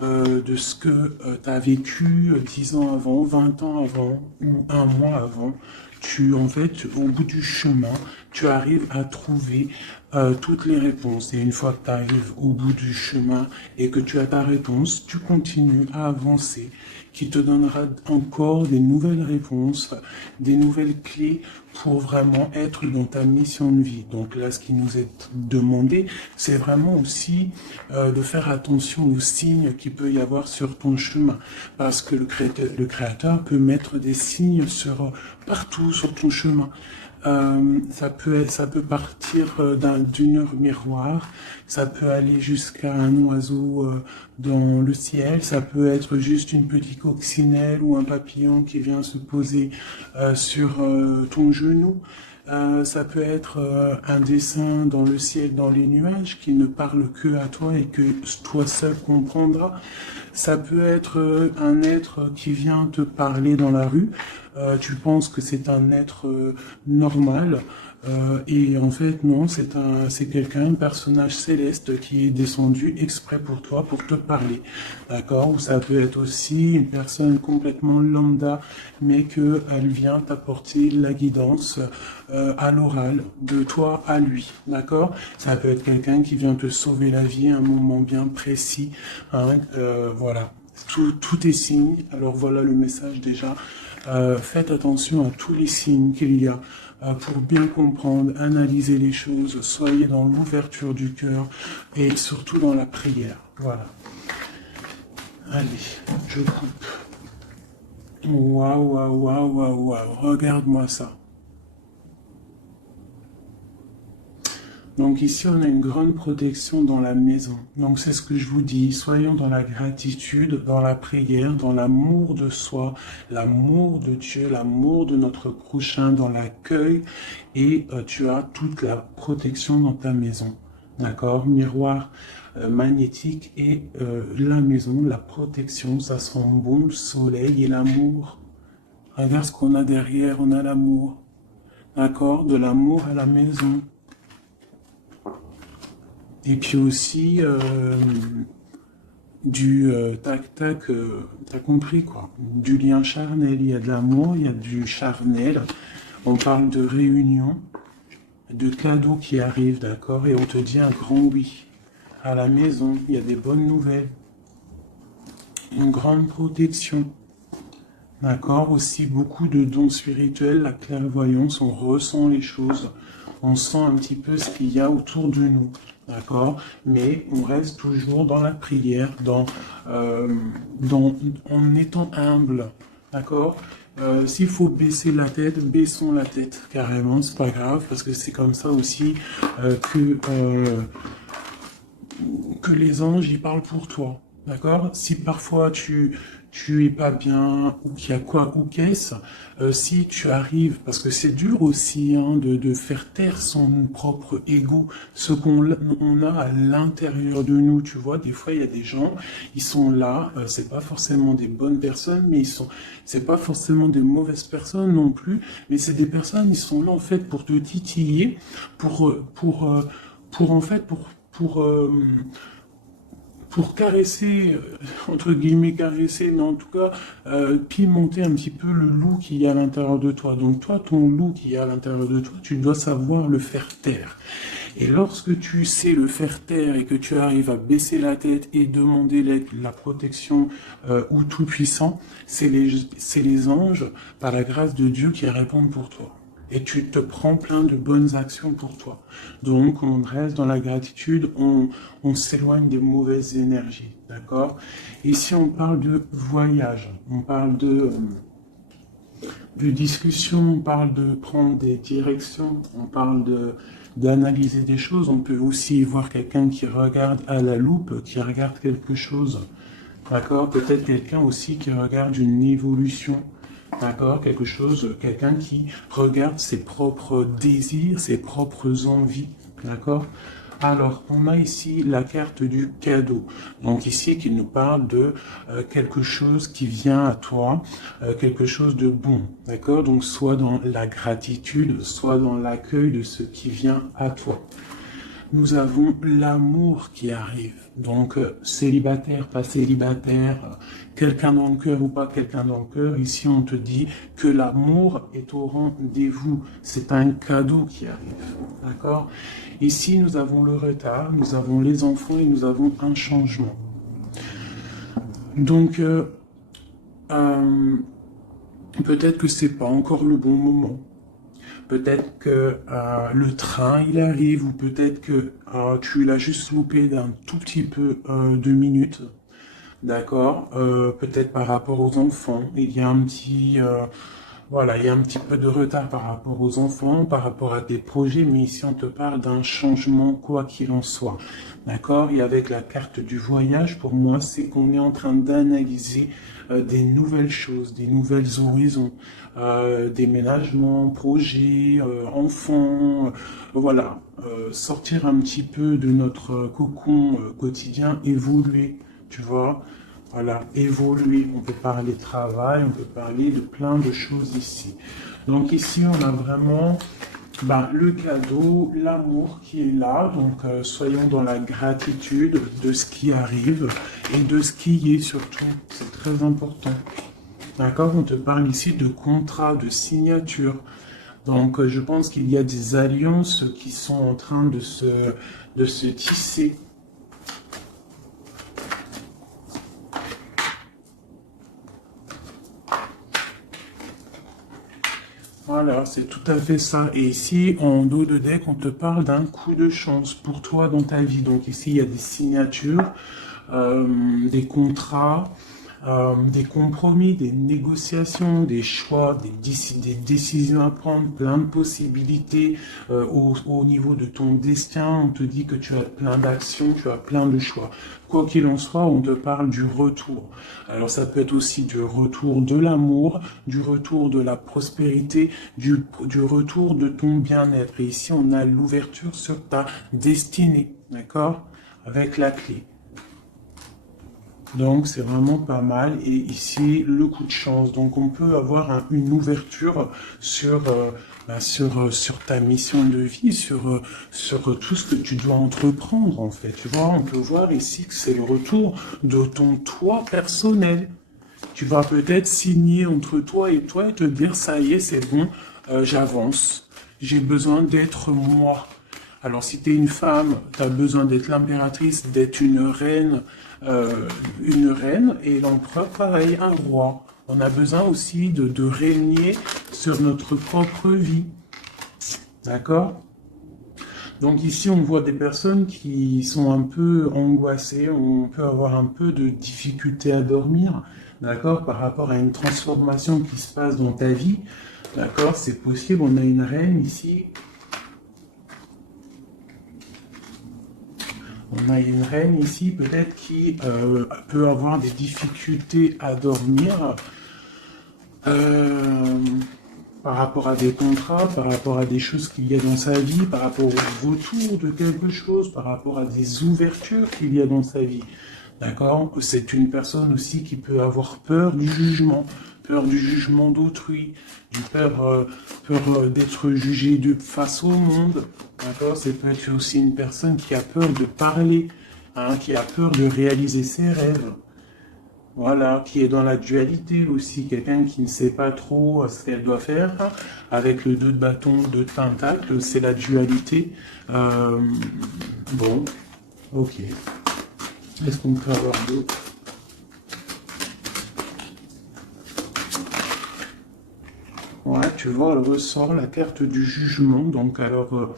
de ce que tu as vécu 10 ans avant, 20 ans avant ou un mois avant. En fait, au bout du chemin, tu arrives à trouver toutes les réponses. Et une fois que tu arrives au bout du chemin et que tu as ta réponse, tu continues à avancer, qui te donnera encore des nouvelles réponses, des nouvelles clés pour vraiment être dans ta mission de vie. Donc là, ce qui nous est demandé, c'est vraiment aussi de faire attention aux signes qu'il peut y avoir sur ton chemin. Parce que le créateur peut mettre des signes partout sur ton chemin. Ça peut partir d'une heure miroir, ça peut aller jusqu'à un oiseau dans le ciel, ça peut être juste une petite coccinelle ou un papillon qui vient se poser sur ton genou. Ça peut être un dessin dans le ciel, dans les nuages, qui ne parle que à toi et que toi seul comprendras. Ça peut être un être qui vient te parler dans la rue. Tu penses que c'est un être normal. Et en fait, non, c'est quelqu'un, un personnage céleste qui est descendu exprès pour toi, pour te parler. D'accord? Ou ça peut être aussi une personne complètement lambda, mais qu'elle vient t'apporter la guidance à l'oral, de toi à lui. D'accord? Ça peut être quelqu'un qui vient te sauver la vie à un moment bien précis. Hein, voilà. Tout est signe. Alors voilà le message déjà. Faites attention à tous les signes qu'il y a pour bien comprendre, analyser les choses, soyez dans l'ouverture du cœur et surtout dans la prière. Voilà. Allez, je coupe. Waouh, waouh, waouh, waouh, waouh. Regarde-moi ça. Donc ici, on a une grande protection dans la maison. Donc c'est ce que je vous dis, soyons dans la gratitude, dans la prière, dans l'amour de soi, l'amour de Dieu, l'amour de notre prochain, dans l'accueil, et tu as toute la protection dans ta maison. D'accord? Miroir magnétique et la maison, la protection, ça sent bon, le soleil et l'amour. Regarde ce qu'on a derrière, on a l'amour. D'accord? De l'amour à la maison. Et puis aussi du tac-tac, t'as compris quoi. Du lien charnel, il y a de l'amour, il y a du charnel. On parle de réunion, de cadeaux qui arrivent, d'accord? Et on te dit un grand oui. À la maison, il y a des bonnes nouvelles. Une grande protection. D'accord? Aussi beaucoup de dons spirituels, la clairvoyance, on ressent les choses. On sent un petit peu ce qu'il y a autour de nous. D'accord? Mais on reste toujours dans la prière, en étant humble. D'accord? S'il faut baisser la tête, baissons la tête carrément, c'est pas grave, parce que c'est comme ça aussi que les anges y parlent pour toi. D'accord? Si parfois tu es pas bien, ou qu'il y a quoi, ou qu'est-ce, si tu arrives, parce que c'est dur aussi hein, de faire taire son propre ego, ce on a à l'intérieur de nous, tu vois, des fois il y a des gens, ils sont là, c'est pas forcément des bonnes personnes, mais c'est pas forcément des mauvaises personnes non plus, mais c'est des personnes, ils sont là en fait pour te titiller, pour en fait, pour caresser, entre guillemets caresser, mais en tout cas pimenter un petit peu le loup qui est à l'intérieur de toi. Donc toi, ton loup qui est à l'intérieur de toi, tu dois savoir le faire taire. Et lorsque tu sais le faire taire et que tu arrives à baisser la tête et demander la protection au Tout-Puissant, c'est les anges, par la grâce de Dieu, qui répondent pour toi. Et tu te prends plein de bonnes actions pour toi. Donc, on reste dans la gratitude, on s'éloigne des mauvaises énergies, d'accord? Ici, on parle de voyage, on parle de discussion, on parle de prendre des directions, on parle d'analyser des choses. On peut aussi voir quelqu'un qui regarde à la loupe, qui regarde quelque chose, d'accord? Peut-être quelqu'un aussi qui regarde une évolution. D'accord, quelqu'un qui regarde ses propres désirs, ses propres envies, d'accord. Alors, on a ici la carte du cadeau. Donc ici, qui nous parle de quelque chose qui vient à toi, quelque chose de bon, d'accord. Donc, soit dans la gratitude, soit dans l'accueil de ce qui vient à toi. nous avons l'amour qui arrive. Donc, célibataire, pas célibataire, quelqu'un dans le cœur ou pas quelqu'un dans le cœur, ici on te dit que l'amour est au rendez-vous. C'est un cadeau qui arrive. D'accord? Ici, nous avons le retard, nous avons les enfants et nous avons un changement. Donc, peut-être que c'est pas encore le bon moment. Peut-être que le train il arrive ou peut-être que tu l'as juste loupé d'un tout petit peu de minutes, d'accord. Peut-être par rapport aux enfants, il y a un petit voilà, il y a un petit peu de retard par rapport aux enfants, par rapport à des projets, mais ici on te parle d'un changement quoi qu'il en soit, d'accord. Et avec la carte du voyage, pour moi, c'est qu'on est en train d'analyser des nouvelles choses, des nouvelles horizons, déménagements, projets, enfants, voilà, sortir un petit peu de notre cocon quotidien, évoluer, tu vois. Voilà, évoluer. On peut parler travail, on peut parler de plein de choses ici. Donc ici, on a vraiment le cadeau, l'amour qui est là. Donc soyons dans la gratitude de ce qui arrive et de ce qui est surtout. C'est très important. D'accord? On te parle ici de contrat, de signature. Donc je pense qu'il y a des alliances qui sont en train de se tisser. Voilà, c'est tout à fait ça. Et ici, en dos de deck, on te parle d'un coup de chance pour toi dans ta vie. Donc ici, il y a des signatures, des contrats, des compromis, des négociations, des choix, des décisions à prendre, plein de possibilités au niveau de ton destin. On te dit que tu as plein d'actions, tu as plein de choix. Quoi qu'il en soit, on te parle du retour. Alors ça peut être aussi du retour de l'amour, du retour de la prospérité, du retour de ton bien-être. Et ici, on a l'ouverture sur ta destinée, d'accord? Avec la clé. Donc c'est vraiment pas mal. Et ici, le coup de chance. Donc on peut avoir une ouverture sur, sur ta mission de vie, sur tout ce que tu dois entreprendre en fait. Tu vois, on peut voir ici que c'est le retour de ton toi personnel. Tu vas peut-être signer entre toi et te dire ça y est, c'est bon, j'avance. J'ai besoin d'être moi. Alors si tu es une femme, tu as besoin d'être l'impératrice, d'être une reine, et l'empereur, pareil, un roi. On a besoin aussi de régner sur notre propre vie. D'accord? Donc ici, on voit des personnes qui sont un peu angoissées, on peut avoir un peu de difficulté à dormir, d'accord, par rapport à une transformation qui se passe dans ta vie. D'accord, c'est possible, on a une reine ici. On a une reine ici, peut-être qui peut avoir des difficultés à dormir par rapport à des contrats, par rapport à des choses qu'il y a dans sa vie, par rapport au retour de quelque chose, par rapport à des ouvertures qu'il y a dans sa vie. D'accord? C'est une personne aussi qui peut avoir peur du jugement d'autrui, peur d'être jugé face au monde. D'accord? C'est peut-être aussi une personne qui a peur de parler, hein, qui a peur de réaliser ses rêves. Voilà, qui est dans la dualité aussi, quelqu'un qui ne sait pas trop ce qu'elle doit faire. Avec le 2 de bâton, 2 de pentacle, c'est la dualité. Bon, ok. Est-ce qu'on peut avoir d'autres? Ouais, tu vois, elle ressort la carte du jugement. Donc, alors,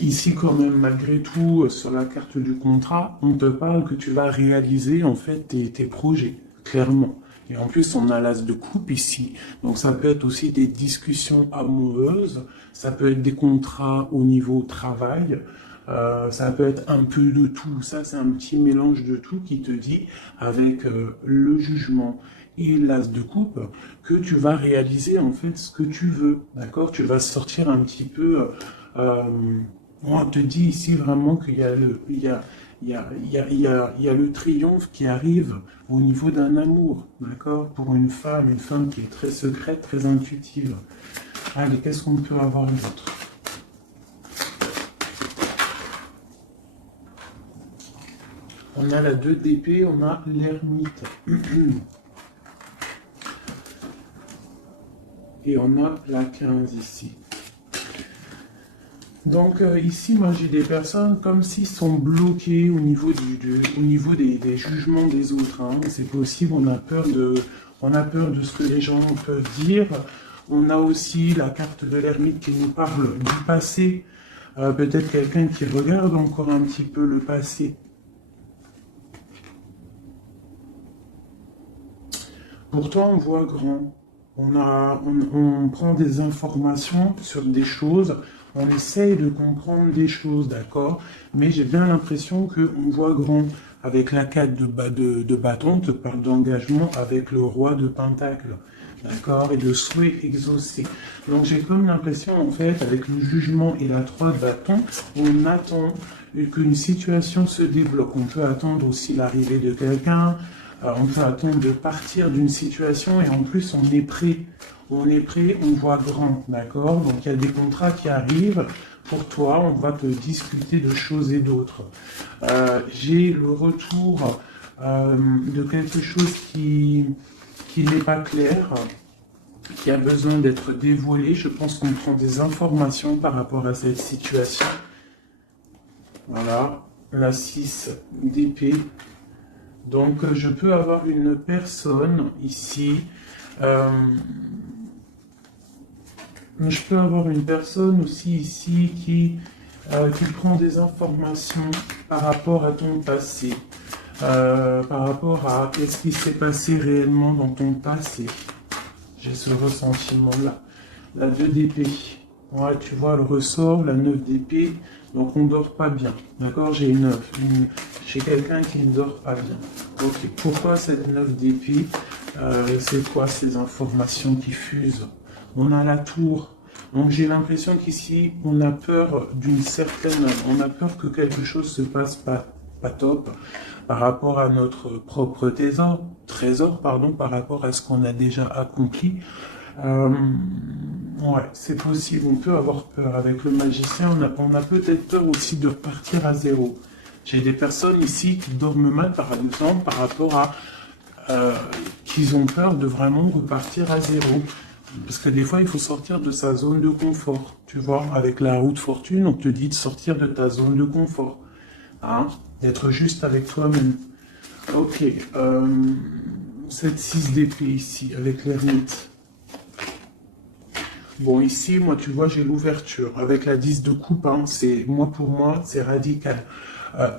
ici, quand même, malgré tout, sur la carte du contrat, on te parle que tu vas réaliser, en fait, tes projets, clairement. Et en plus, on a l'as de coupe ici. Donc, ça peut être aussi des discussions amoureuses. Ça peut être des contrats au niveau travail. Ça peut être un peu de tout. Ça, c'est un petit mélange de tout qui te dit, avec le jugement et l'as de coupe, que tu vas réaliser en fait ce que tu veux. D'accord? Tu vas sortir un petit peu. On te dit ici vraiment qu'il y a le triomphe qui arrive au niveau d'un amour. D'accord? Pour une femme qui est très secrète, très intuitive. Allez, qu'est-ce qu'on peut avoir d'autre? On a la 2 d'épée, on a l'ermite. Et on a la 15 ici. Donc ici, moi j'ai des personnes comme s'ils sont bloqués au niveau, au niveau des jugements des autres. Hein. C'est possible, on a peur de ce que les gens peuvent dire. On a aussi la carte de l'ermite qui nous parle du passé. Peut-être quelqu'un qui regarde encore un petit peu le passé. Pourtant, on voit grand. On prend des informations sur des choses, on essaye de comprendre des choses, d'accord? Mais j'ai bien l'impression qu'on voit grand. Avec la 4 de bâton, on te parle d'engagement avec le roi de pentacle, d'accord? Et de souhait exaucé. Donc j'ai comme l'impression, en fait, avec le jugement et la 3 de bâton, on attend qu'une situation se débloque. On peut attendre aussi l'arrivée de quelqu'un. On peut attendre de partir d'une situation et en plus on est prêt. On est prêt, on voit grand, d'accord? Donc il y a des contrats qui arrivent pour toi, on va te discuter de choses et d'autres. J'ai le retour de quelque chose qui n'est pas clair, qui a besoin d'être dévoilé. Je pense qu'on prend des informations par rapport à cette situation. Voilà, la 6 d'épée. Donc, je peux avoir une personne ici. Je peux avoir une personne aussi ici qui prend des informations par rapport à ton passé. Par rapport à qu'est-ce qui s'est passé réellement dans ton passé. J'ai ce ressentiment-là. La 2 d'épée. Ouais, tu vois le ressort, la 9 d'épée. Donc on ne dort pas bien. D'accord? J'ai quelqu'un qui ne dort pas bien. Ok. Pourquoi cette 9 d'épée? C'est quoi ces informations qui fusent? On a la tour. Donc j'ai l'impression qu'ici, on a peur on a peur que quelque chose se passe pas top par rapport à notre propre trésor, par rapport à ce qu'on a déjà accompli. Ouais, c'est possible, on peut avoir peur. Avec le magicien, on a peut-être peur aussi de repartir à zéro. J'ai des personnes ici qui dorment mal, par exemple, par rapport à qu'ils ont peur de vraiment repartir à zéro. Parce que des fois, il faut sortir de sa zone de confort. Tu vois, avec la roue de fortune, on te dit de sortir de ta zone de confort. Hein, d'être juste avec toi-même. Ok, cette 6 d'épée ici, avec l'ermite. Bon, ici, moi, tu vois, j'ai l'ouverture. Avec la 10 de coupe, hein, pour moi, c'est radical.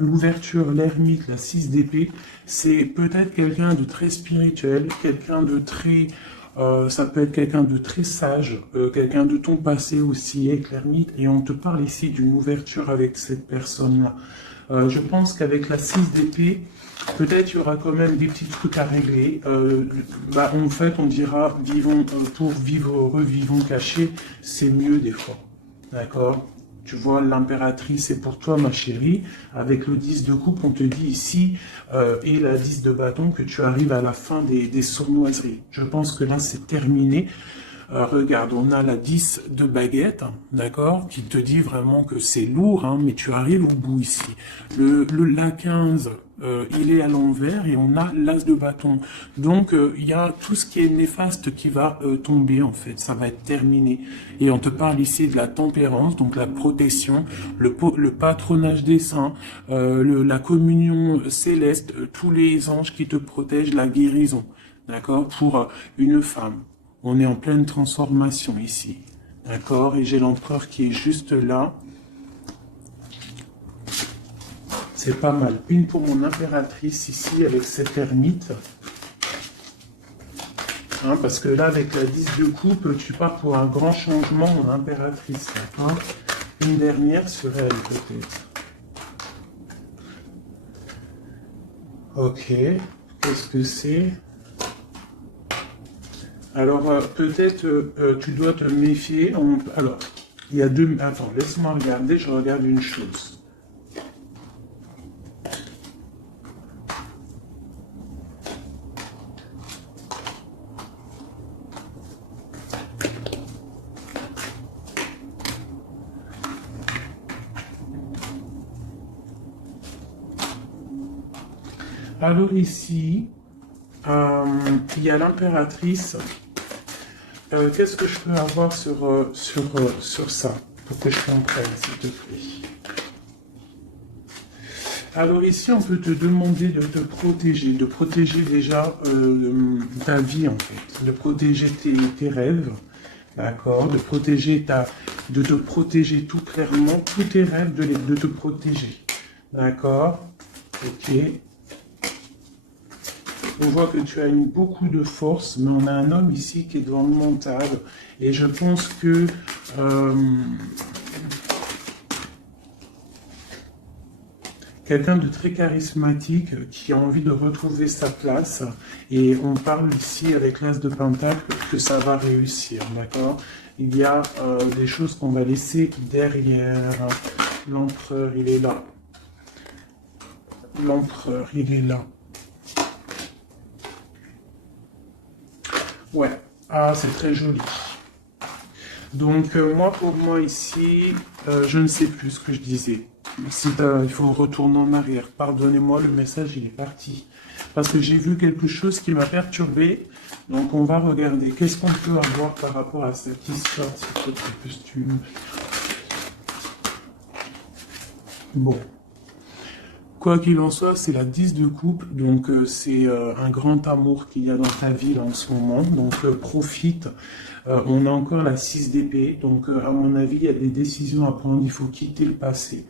L'ouverture, l'ermite, la 6 d'épée, c'est peut-être quelqu'un de très spirituel, quelqu'un de très... ça peut être quelqu'un de très sage, quelqu'un de ton passé aussi, avec l'ermite, et on te parle ici d'une ouverture avec cette personne-là. Je pense qu'avec la 6 d'épée, peut-être il y aura quand même des petits trucs à régler. En fait, on dira, vivons pour vivre heureux, vivons cachés, c'est mieux des fois. D'accord? Tu vois, l'impératrice, c'est pour toi, ma chérie. Avec le 10 de coupe, on te dit ici, et la 10 de bâton, que tu arrives à la fin des sournoiseries. Je pense que là, c'est terminé. Regarde, on a la 10 de baguette, d'accord, qui te dit vraiment que c'est lourd, hein, mais tu arrives au bout ici. La 15, il est à l'envers et on a l'as de bâton. Donc, il y a tout ce qui est néfaste qui va tomber, en fait. Ça va être terminé. Et on te parle ici de la tempérance, donc la protection, le patronage des saints, la communion céleste, tous les anges qui te protègent, la guérison, d'accord, pour une femme. On est en pleine transformation ici. D'accord? Et j'ai l'empereur qui est juste là. C'est pas mal. Une pour mon impératrice ici avec cette ermite. Hein, parce que là, avec la 10 de coupe, tu pars pour un grand changement en impératrice. Hein. Une dernière sur elle, peut-être. Ok. Qu'est-ce que c'est? Alors, peut-être tu dois te méfier. Alors, il y a deux... Attends, laisse-moi regarder, je regarde une chose. Alors ici, il y a l'impératrice. Qu'est-ce que je peux avoir sur ça, pour que je comprenne, s'il te plaît? Alors ici, on peut te demander de protéger déjà ta vie, en fait, de protéger tes rêves, d'accord, de te protéger tout clairement, tous tes rêves, de te protéger, d'accord, ok. On voit que tu as beaucoup de force, mais on a un homme ici qui est dans le mental, et je pense que quelqu'un de très charismatique qui a envie de retrouver sa place, et on parle ici avec l'As de Pentacle que ça va réussir, d'accord? Il y a des choses qu'on va laisser derrière. L'empereur, il est là. L'empereur, il est là. Ouais, ah, c'est très joli. Donc, moi, pour moi, ici, je ne sais plus ce que je disais. Il faut retourner en arrière. Pardonnez-moi, le message, il est parti. Parce que j'ai vu quelque chose qui m'a perturbé. Donc, on va regarder. Qu'est-ce qu'on peut avoir par rapport à cette histoire, cette costume. Bon. Quoi qu'il en soit, c'est la 10 de coupe, donc c'est un grand amour qu'il y a dans ta vie en ce moment, donc profite. On a encore la 6 d'épée, donc à mon avis, il y a des décisions à prendre, il faut quitter le passé.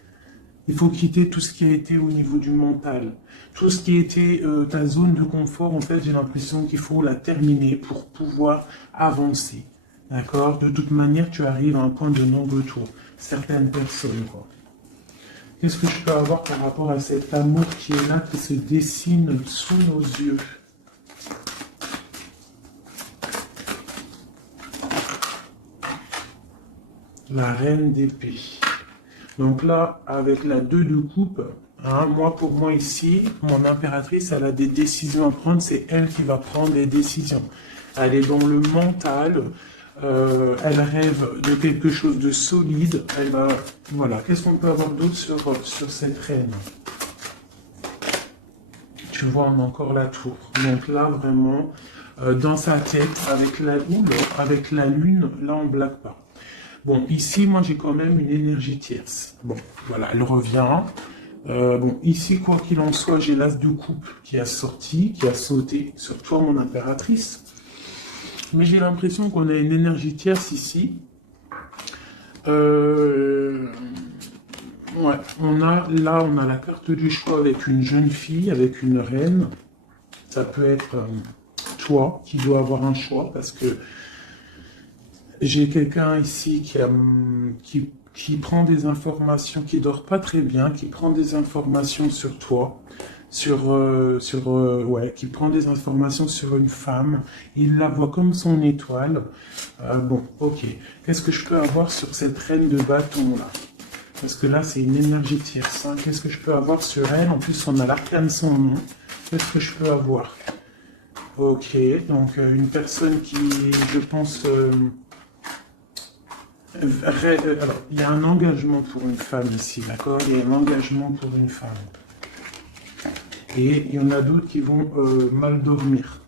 Il faut quitter tout ce qui a été au niveau du mental. Tout ce qui a été ta zone de confort, en fait, j'ai l'impression qu'il faut la terminer pour pouvoir avancer. D'accord? De toute manière, tu arrives à un point de non-retour. Certaines personnes, quoi. Qu'est-ce que je peux avoir par rapport à cet amour qui est là, qui se dessine sous nos yeux? La reine d'épée. Donc là, avec la 2 de coupe, hein, pour moi ici, mon impératrice, elle a des décisions à prendre, c'est elle qui va prendre les décisions. Elle est dans le mental, elle rêve de quelque chose de solide, elle va... Voilà, qu'est-ce qu'on peut avoir d'autre sur cette reine? Tu vois, on a encore la tour. Donc là, vraiment, dans sa tête, avec la lune, là, on ne blague pas. Bon, ici, moi, j'ai quand même une énergie tierce. Bon, voilà, elle revient. Bon, ici, quoi qu'il en soit, j'ai l'as de coupe qui a sauté sur toi, mon impératrice. Mais j'ai l'impression qu'on a une énergie tierce ici. Ouais, on a la carte du choix avec une jeune fille, avec une reine. Ça peut être toi qui dois avoir un choix parce que j'ai quelqu'un ici qui prend des informations, qui dort pas très bien, qui prend des informations sur toi, qui prend des informations sur une femme. Il la voit comme son étoile. Bon, ok. Qu'est-ce que je peux avoir sur cette reine de bâton là? Parce que là, c'est une énergie tierce. Hein. Qu'est-ce que je peux avoir sur elle? En plus, on a l'arcane son nom. Qu'est-ce que je peux avoir? Ok, donc une personne qui, je pense... alors, il y a un engagement pour une femme ici, d'accord? Il y a un engagement pour une femme. Et il y en a d'autres qui vont mal dormir.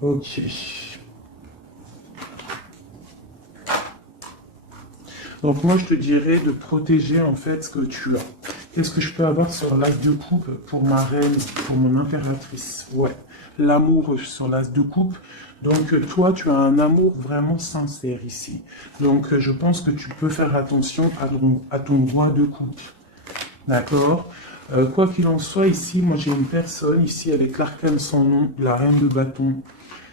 Ok. Donc moi, je te dirais de protéger en fait ce que tu as. Qu'est-ce que je peux avoir sur l'as de coupe pour ma reine, pour mon impératrice? Ouais, l'amour sur l'as de coupe. Donc toi, tu as un amour vraiment sincère ici. Donc je pense que tu peux faire attention à ton roi de coupe. D'accord? Quoi qu'il en soit, ici, moi j'ai une personne ici avec l'arcane sans nom, la reine de bâton.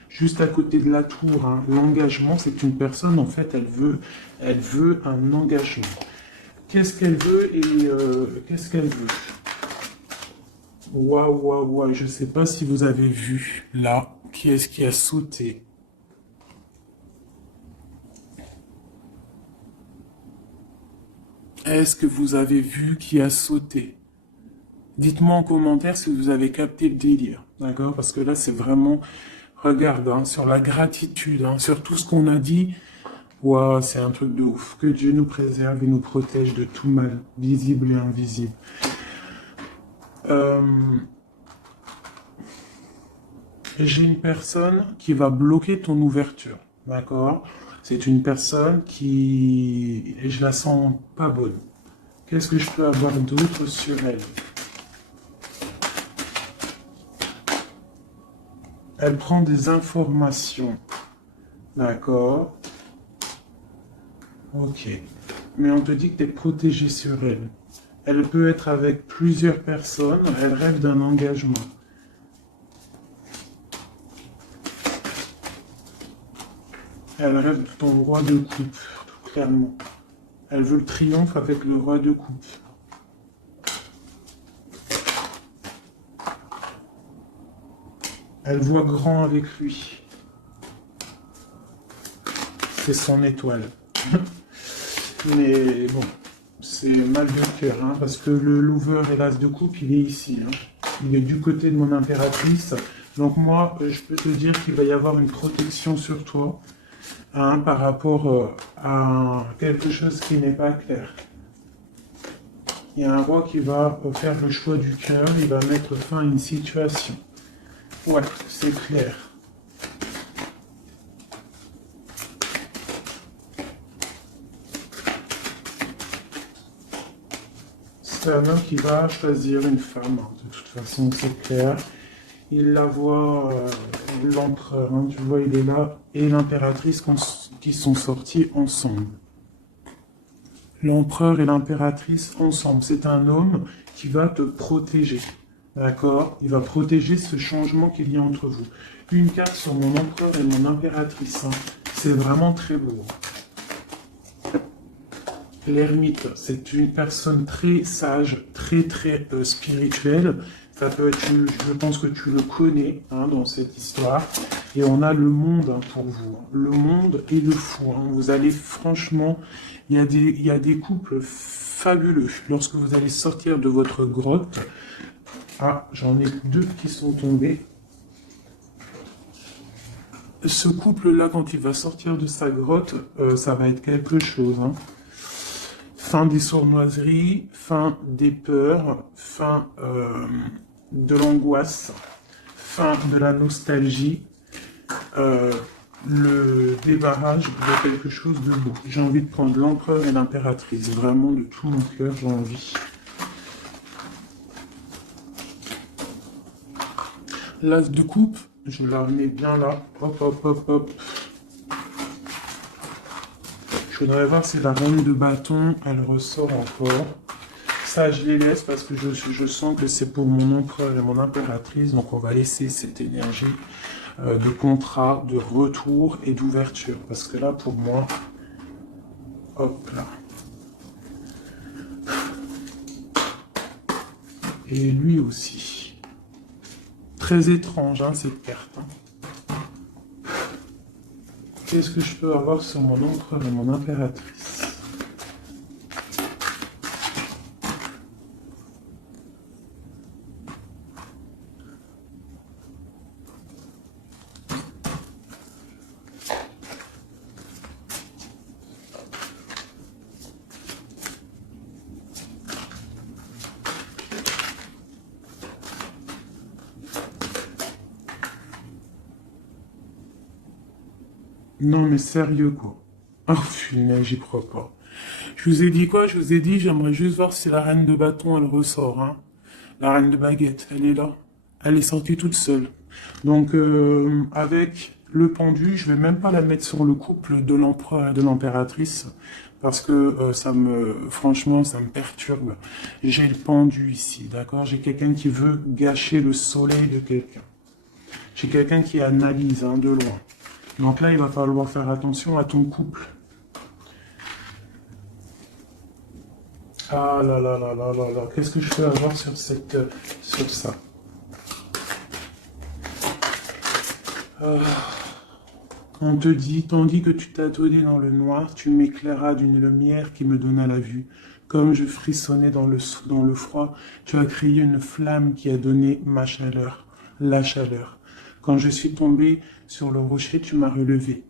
Juste à côté de la tour, hein. L'engagement, c'est une personne, en fait, elle veut un engagement. Qu'est-ce qu'elle veut et qu'est-ce qu'elle veut? Waouh, waouh, waouh, je ne sais pas si vous avez vu, là, qui est-ce qui a sauté? Est-ce que vous avez vu qui a sauté? Dites-moi en commentaire si vous avez capté le délire, d'accord? Parce que là, c'est vraiment... Regarde, hein, sur la gratitude, hein, sur tout ce qu'on a dit, wow, c'est un truc de ouf. Que Dieu nous préserve et nous protège de tout mal, visible et invisible. J'ai une personne qui va bloquer ton ouverture, d'accord? C'est une personne qui... et je la sens pas bonne. Qu'est-ce que je peux avoir d'autre sur elle? Elle prend des informations, d'accord? Ok. Mais on te dit que tu es protégé sur elle. Elle peut être avec plusieurs personnes, elle rêve d'un engagement. Elle rêve de ton roi de coupe, tout clairement. Elle veut le triomphe avec le roi de coupe. Elle voit grand avec lui. C'est son étoile. Mais bon, c'est mal de cœur, hein, parce que le lover et l'as de coupe, il est ici. Hein. Il est du côté de mon impératrice. Donc moi, je peux te dire qu'il va y avoir une protection sur toi, hein, par rapport à quelque chose qui n'est pas clair. Il y a un roi qui va faire le choix du cœur, il va mettre fin à une situation. Ouais, c'est clair. C'est un homme qui va choisir une femme, hein. De toute façon, c'est clair. Il la voit, l'empereur, hein, tu vois, il est là, et l'impératrice qui sont sortis ensemble. L'empereur et l'impératrice ensemble. C'est un homme qui va te protéger, d'accord? Il va protéger ce changement qu'il y a entre vous. Une carte sur mon empereur et mon impératrice, hein. C'est vraiment très beau. L'ermite, c'est une personne très sage, très spirituelle. Ça peut être, je pense que tu le connais, hein, dans cette histoire. Et on a le monde, hein, pour vous. Le monde et le fou, hein. Vous allez franchement, il y a des couples fabuleux. Lorsque vous allez sortir de votre grotte, ah, j'en ai deux qui sont tombés. Ce couple-là, quand il va sortir de sa grotte, ça va être quelque chose, hein. Fin des sournoiseries, fin des peurs, fin de l'angoisse, fin de la nostalgie, le débarrage de quelque chose de beau. J'ai envie de prendre l'empereur et l'impératrice, vraiment de tout mon cœur, j'ai envie. L'as de coupe, je la remets bien là, hop, hop, hop, hop. Je voudrais voir si la reine de bâton, elle ressort encore. Ça, je les laisse parce que je sens que c'est pour mon empereur et mon impératrice. Donc, on va laisser cette énergie de contrat, de retour et d'ouverture. Parce que là, pour moi, hop là. Et lui aussi. Très étrange, hein, cette carte. Hein. Qu'est-ce que je peux avoir sur mon empereur et mon impératrice? Non, mais sérieux, quoi. Oh, punaise, j'y crois pas. Je vous ai dit quoi? Je vous ai dit, j'aimerais juste voir si la reine de bâton, elle ressort, hein. La reine de baguette, elle est là. Elle est sortie toute seule. Donc, avec le pendu, je vais même pas la mettre sur le couple de l'empereur et de l'impératrice, parce que franchement, ça me perturbe. J'ai le pendu ici, d'accord? J'ai quelqu'un qui veut gâcher le soleil de quelqu'un. J'ai quelqu'un qui analyse, hein, de loin. Donc là, il va falloir faire attention à ton couple. Ah là là là là là là, qu'est-ce que je peux avoir sur sur ça? On te dit, tandis que tu t'attendais dans le noir, tu m'éclairas d'une lumière qui me donna la vue. Comme je frissonnais dans le froid, tu as créé une flamme qui a donné ma chaleur, la chaleur. Quand je suis tombé sur le rocher, tu m'as relevé.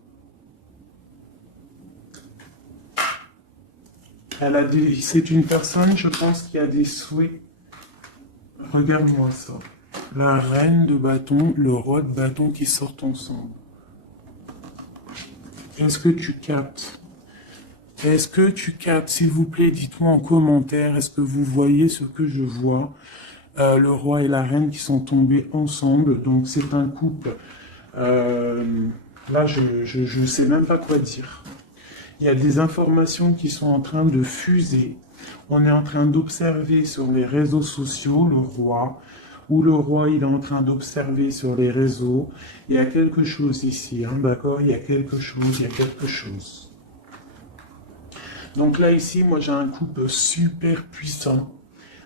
C'est une personne, je pense, qui a des souhaits. Regarde-moi ça. la reine de bâton, le roi de bâton qui sortent ensemble. Est-ce que tu captes? Est-ce que tu captes? S'il vous plaît, dites-moi en commentaire, est-ce que vous voyez ce que je vois? Le roi et la reine qui sont tombés ensemble, donc c'est un couple. Là, je ne sais même pas quoi dire. Il y a des informations qui sont en train de fuser. On est en train d'observer sur les réseaux sociaux le roi, ou le roi il est en train d'observer sur les réseaux. Il y a quelque chose ici, hein, d'accord? Il y a quelque chose. Donc là, ici, moi j'ai un couple super puissant.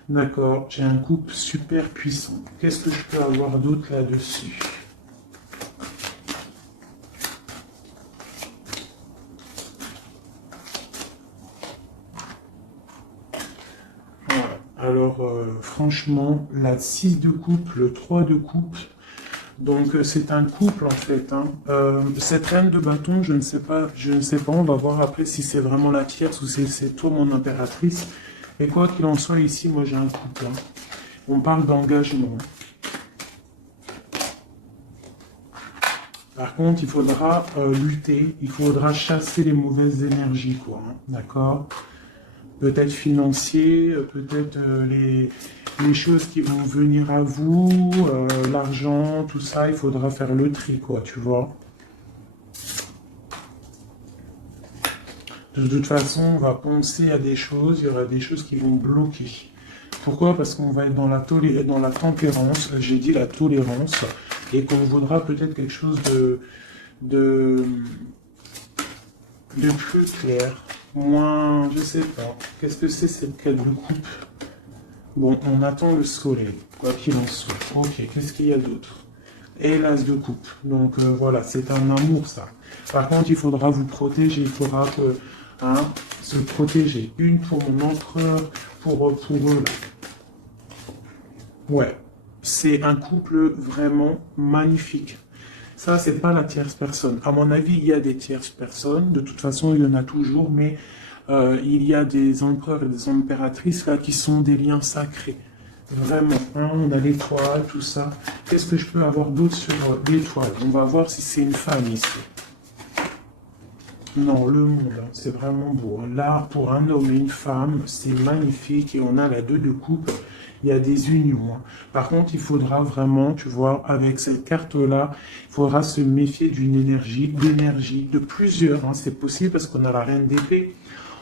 D'accord, j'ai un couple super puissant. Qu'est-ce que je peux avoir d'autre là-dessus? Voilà. Alors, franchement, la 6 de coupe, le 3 de coupe, donc c'est un couple en fait. Hein. Cette reine de bâton, je ne sais pas, on va voir après si c'est vraiment la tierce ou si c'est toi mon impératrice. Et quoi qu'il en soit, ici, moi j'ai un couple. Hein. On parle d'engagement. Par contre, il faudra lutter, il faudra chasser les mauvaises énergies, quoi. Hein. D'accord? Peut-être financier, peut-être les choses qui vont venir à vous, l'argent, tout ça, il faudra faire le tri, quoi, tu vois. De toute façon, on va penser à des choses, il y aura des choses qui vont bloquer. Pourquoi? Parce qu'on va être dans la tempérance, j'ai dit la tolérance, et qu'on voudra peut-être quelque chose de plus clair, moins, je sais pas. Qu'est-ce que c'est cette quête de coupe? Bon, on attend le soleil, quoi qu'il en soit. Ok, qu'est-ce qu'il y a d'autre? Et l'as de coupe. Donc voilà, c'est un amour ça. Par contre, il faudra vous protéger, il faudra que, hein, se protéger. Une pour mon empereur, pour eux là. Ouais, c'est un couple vraiment magnifique. Ça, c'est pas la tierce personne. À mon avis, il y a des tierces personnes. De toute façon, il y en a toujours, mais il y a des empereurs et des impératrices là qui sont des liens sacrés. Vraiment, hein, on a l'étoile, tout ça. Qu'est-ce que je peux avoir d'autre sur l'étoile? On va voir si c'est une femme ici. Non, le monde, hein, c'est vraiment beau. Là, pour un homme et une femme, c'est magnifique. Et on a la 2 de coupe. Il y a des unions. Hein. Par contre, il faudra vraiment, tu vois, avec cette carte-là, il faudra se méfier d'une énergie, de plusieurs. Hein. C'est possible parce qu'on a la reine d'épée.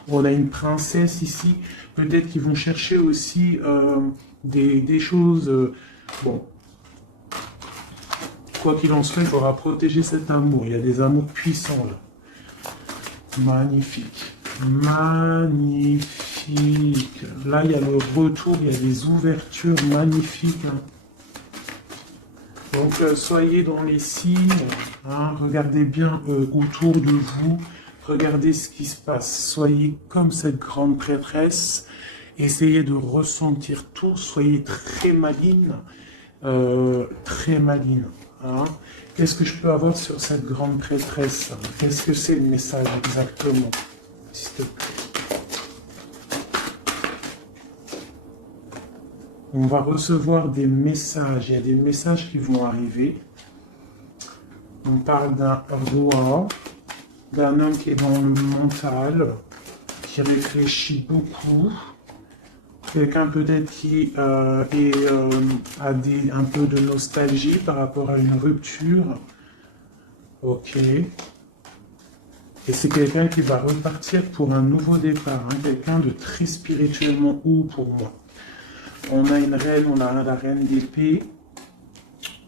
On a une princesse ici. Peut-être qu'ils vont chercher aussi des choses... bon, quoi qu'il en soit, il faudra protéger cet amour. Il y a des amours puissants là. Magnifique. Magnifique. Là, il y a le retour, il y a des ouvertures magnifiques. Hein. Donc, soyez dans les signes. Hein, regardez bien autour de vous. Regardez ce qui se passe. Soyez comme cette grande prêtresse. Essayez de ressentir tout. Soyez très maligne. Très maligne. Hein. Qu'est-ce que je peux avoir sur cette grande prêtresse? Qu'est-ce que c'est le message exactement? S'il te plaît. On va recevoir des messages. Il y a des messages qui vont arriver. On parle d'un roi, d'un homme qui est dans le mental, qui réfléchit beaucoup. Quelqu'un peut-être qui a un peu de nostalgie par rapport à une rupture. Ok. Et c'est quelqu'un qui va repartir pour un nouveau départ. Hein, quelqu'un de très spirituellement haut pour moi. On a une reine, on a la reine d'épée.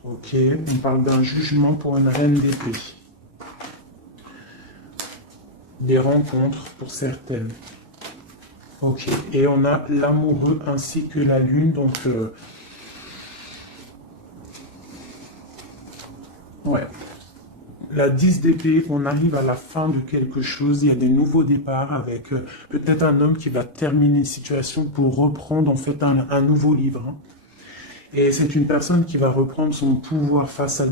Ok. On parle d'un jugement pour une reine d'épée. Des rencontres pour certaines. Ok, et on a l'amoureux ainsi que la lune, donc ouais. La 10 d'épée, on arrive à la fin de quelque chose, il y a des nouveaux départs avec peut-être un homme qui va terminer une situation pour reprendre en fait un nouveau livre. Hein. Et c'est une personne qui va reprendre son pouvoir face à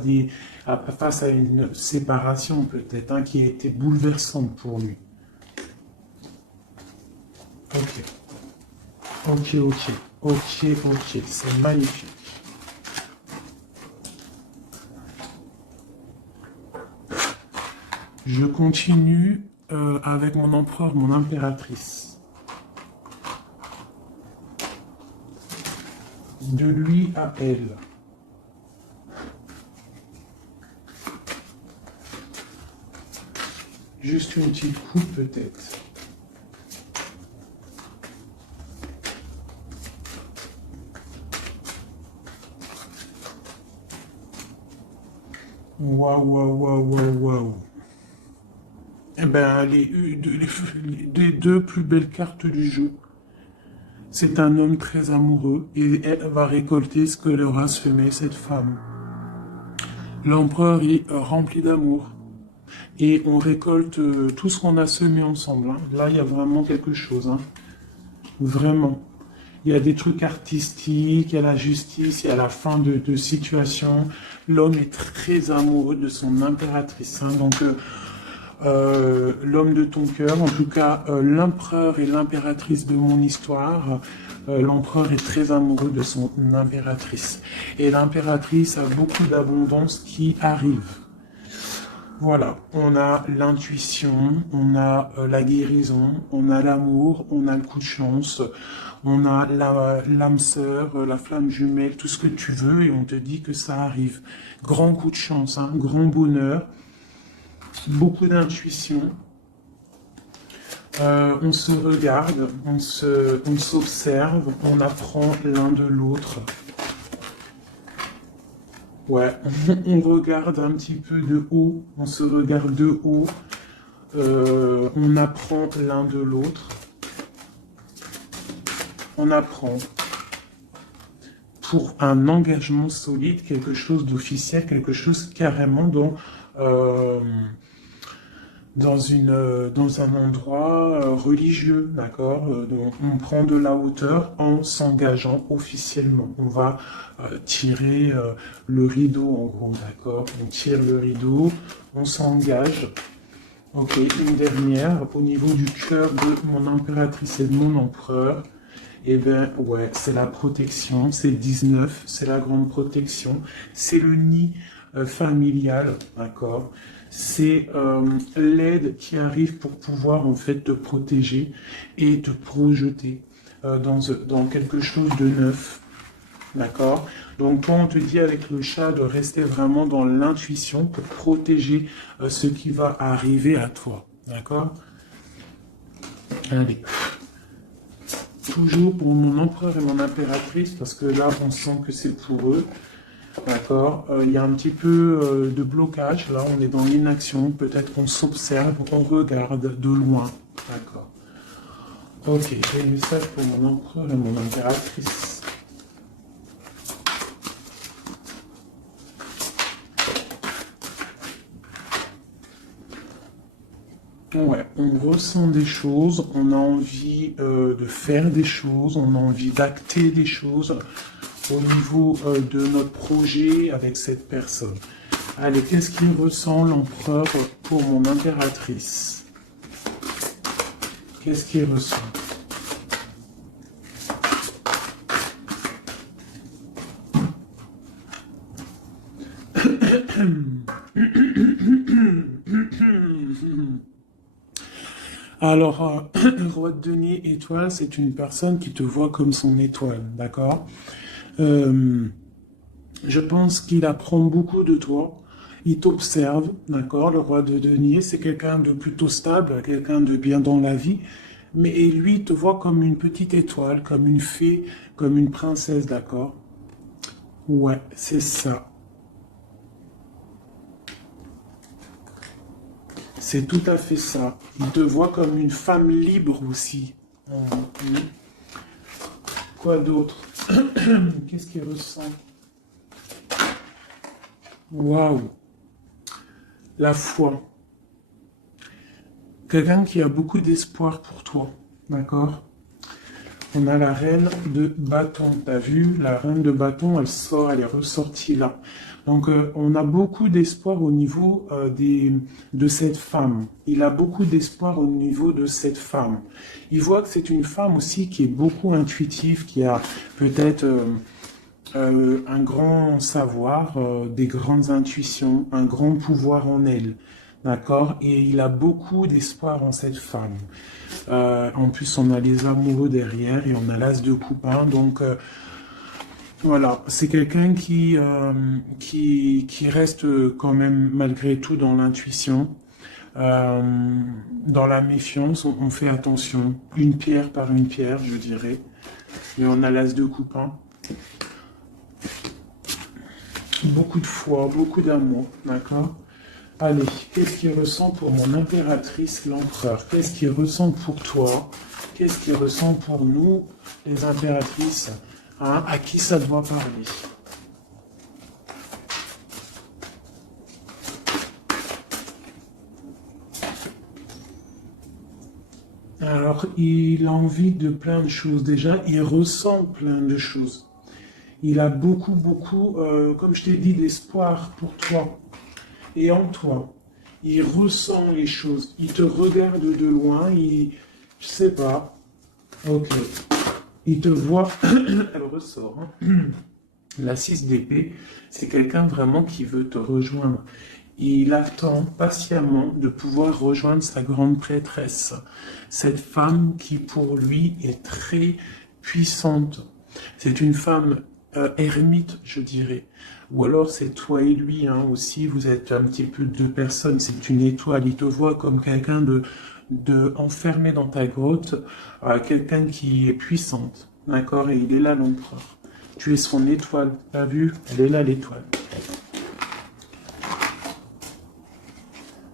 une séparation peut-être, hein, qui a été bouleversante pour lui. Ok. Ok, c'est magnifique. Je continue avec mon empereur, mon impératrice. De lui à elle. Juste une petite coupe peut-être. Waouh, waouh, waouh, waouh, waouh. Eh ben, les deux plus belles cartes du jeu. C'est un homme très amoureux et elle va récolter ce que leur a semé cette femme. L'empereur est rempli d'amour et on récolte tout ce qu'on a semé ensemble, hein. Là, il y a vraiment quelque chose, hein. Vraiment. Il y a des trucs artistiques, il y a la justice, il y a la fin de situation. L'homme est très amoureux de son impératrice, hein. Donc, l'homme de ton cœur, en tout cas, l'empereur et l'impératrice de mon histoire. L'empereur est très amoureux de son impératrice. Et l'impératrice a beaucoup d'abondance qui arrive. Voilà, on a l'intuition, on a la guérison, on a l'amour, on a le coup de chance, on a l'âme sœur, la flamme jumelle, tout ce que tu veux, et on te dit que ça arrive. Grand coup de chance, hein, grand bonheur, beaucoup d'intuition. On se regarde, on s'observe, on apprend l'un de l'autre. Ouais, on regarde un petit peu de haut, on se regarde de haut, on apprend l'un de l'autre. On apprend pour un engagement solide, quelque chose d'officiel, quelque chose carrément dans un endroit religieux, d'accord? On prend de la hauteur en s'engageant officiellement. On va tirer le rideau, en gros, d'accord? On tire le rideau, on s'engage. Ok, une dernière, au niveau du cœur de mon impératrice et de mon empereur. Eh bien, ouais, c'est la protection, c'est le 19, c'est la grande protection, c'est le nid familial, d'accord? C'est l'aide qui arrive pour pouvoir en fait te protéger et te projeter dans quelque chose de neuf, d'accord? Donc toi on te dit avec le chat de rester vraiment dans l'intuition pour protéger ce qui va arriver à toi, d'accord? Allez. Toujours pour mon empereur et mon impératrice, parce que là on sent que c'est pour eux. D'accord, il y a un petit peu de blocage, là on est dans l'inaction, peut-être qu'on s'observe, on regarde de loin, d'accord. Ok, j'ai un message pour mon empereur et mon impératrice. Ouais, on ressent des choses, on a envie de faire des choses, on a envie d'acter des choses au niveau de notre projet avec cette personne. Allez, qu'est-ce qu'il ressent l'empereur pour mon impératrice? Qu'est-ce qu'il ressent? Alors, roi de denier étoile, c'est une personne qui te voit comme son étoile, d'accord? Je pense qu'il apprend beaucoup de toi. Il t'observe, d'accord? Le roi de denier, c'est quelqu'un de plutôt stable, quelqu'un de bien dans la vie. Mais et lui, il te voit comme une petite étoile, comme une fée, comme une princesse, d'accord? Ouais, c'est ça. C'est tout à fait ça. Il te voit comme une femme libre aussi. Mhm. Quoi d'autre? Qu'est-ce qu'il ressent? Waouh! La foi. Quelqu'un qui a beaucoup d'espoir pour toi. D'accord? On a la reine de bâton. T'as vu? La reine de bâton, elle sort, elle est ressortie là. Donc, on a beaucoup d'espoir au niveau de cette femme. Il a beaucoup d'espoir au niveau de cette femme. Il voit que c'est une femme aussi qui est beaucoup intuitive, qui a peut-être un grand savoir, des grandes intuitions, un grand pouvoir en elle. d'accord? Et il a beaucoup d'espoir en cette femme. En plus, on a les amoureux derrière et on a l'as de coupe, hein, donc voilà, c'est quelqu'un qui reste quand même malgré tout dans l'intuition. Euh, dans la méfiance, on fait attention, une pierre par une pierre, je dirais. Et on a l'as de coupe, hein. Beaucoup de foi, beaucoup d'amour, d'accord? Allez, qu'est-ce qu'il ressent pour mon impératrice, l'empereur? Qu'est-ce qu'il ressent pour toi? Qu'est-ce qu'il ressent pour nous, les impératrices? Hein? À qui ça doit parler? Alors, il a envie de plein de choses. Déjà, il ressent plein de choses. Il a beaucoup, comme je t'ai dit, d'espoir pour toi et en toi. Il ressent les choses. Il te regarde de loin. Je sais pas. Ok. Il te voit. Elle ressort, hein. La 6 d'épée, c'est quelqu'un vraiment qui veut te rejoindre. Il attend patiemment de pouvoir rejoindre sa grande prêtresse. Cette femme qui, pour lui, est très puissante. C'est une femme ermite, je dirais. Ou alors c'est toi et lui, hein, aussi, vous êtes un petit peu deux personnes, c'est une étoile. Il te voit comme quelqu'un de enfermé dans ta grotte, quelqu'un qui est puissante, d'accord? Et il est là, l'empereur. Tu es son étoile, t'as vu? Elle est là, l'étoile.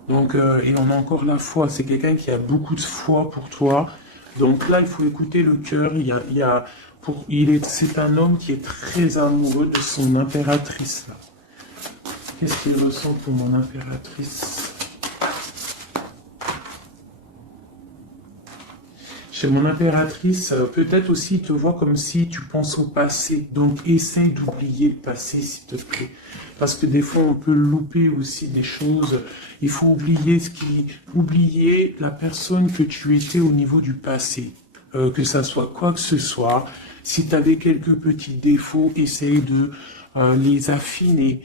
Donc, et on a encore la foi. C'est quelqu'un qui a beaucoup de foi pour toi. Donc là, il faut écouter le cœur. C'est un homme qui est très amoureux de son impératrice. Qu'est-ce qu'il ressent pour mon impératrice? Chez mon impératrice, peut-être aussi te vois comme si tu penses au passé. Donc essaye d'oublier le passé, s'il te plaît. Parce que des fois, on peut louper aussi des choses. Il faut oublier la personne que tu étais au niveau du passé. Que ça soit quoi que ce soit. Si tu avais quelques petits défauts, essaye de les affiner.